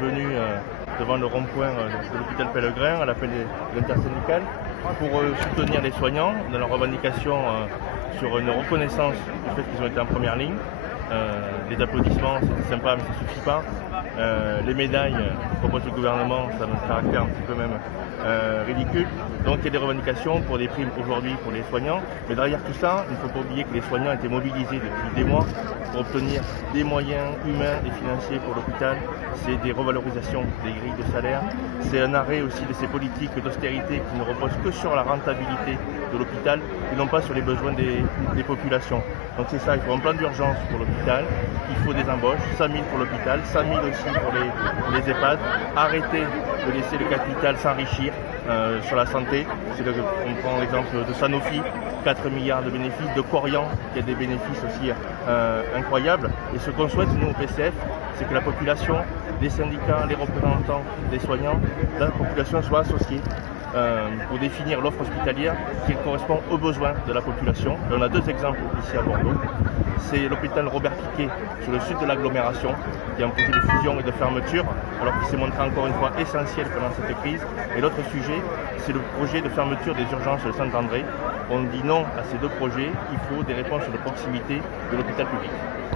venus devant le rond-point de l'hôpital Pellegrin à l'appel de l'intersyndicale pour soutenir les soignants dans leur revendication sur une reconnaissance du fait qu'ils ont été en première ligne. Les applaudissements, c'est sympa, mais ça ne suffit pas. Les médailles que propose le gouvernement, ça a un caractère un petit peu même ridicule. Donc il y a des revendications pour des primes aujourd'hui pour les soignants. Mais derrière tout ça, il ne faut pas oublier que les soignants étaient mobilisés depuis des mois pour obtenir des moyens humains et financiers pour l'hôpital. C'est des revalorisations des grilles de salaire. C'est un arrêt aussi de ces politiques d'austérité qui ne reposent que sur la rentabilité de l'hôpital et non pas sur les besoins des populations. Donc c'est ça, il faut un plan d'urgence pour l'hôpital, il faut des embauches, 100 000 pour l'hôpital, 100 000 aussi pour les EHPAD, arrêter de laisser le capital s'enrichir sur la santé. On prend l'exemple de Sanofi, 4 milliards de bénéfices, de Corian qui a des bénéfices aussi incroyables. Et ce qu'on souhaite nous au PCF, c'est que la population, les syndicats, les représentants des soignants, la population soit associée pour définir l'offre hospitalière qui correspond aux besoins de la population. Et on a deux exemples ici à Bordeaux. C'est l'hôpital Robert Picquet sur le sud de l'agglomération, qui a un projet de fusion et de fermeture, alors qu'il s'est montré encore une fois essentiel pendant cette crise. Et l'autre sujet, c'est le projet de fermeture des urgences de Saint-André. On dit non à ces deux projets, il faut des réponses de proximité de l'hôpital public.